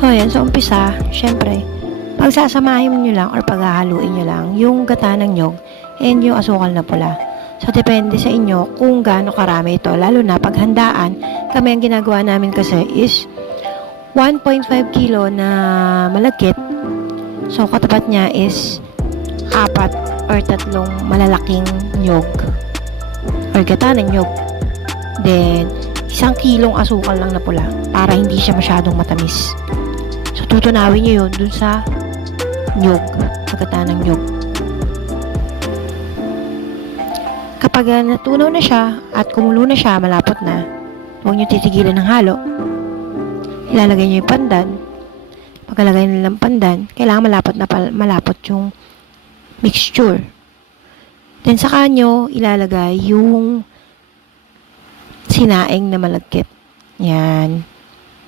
So, ayan. Sa umpisa, syempre, pagsasamahin nyo lang or paghahaluin nyo lang yung gata ng nyog and yung asukal na pula. So, depende sa inyo kung gaano karami ito. Lalo na paghandaan, kami ang ginagawa namin kasi is 1.5 kilo na malagkit. So, katapat niya is 4 or 3 malalaking nyog or gata ng nyog. Then, 1 kilong asukal lang na pula para hindi siya masyadong matamis. So, tutunawin nyo yun dun sa nyog, gata ng nyog. Kapag natunaw na siya at kumulo na siya, malapot na, huwag nyo titigilan ng halo. Ilalagay nyo yung pandan. Pagkalagay nyo ng pandan, kailangan malapot yung mixture. Then saka nyo ilalagay yung sinaing na malagkit. Yan.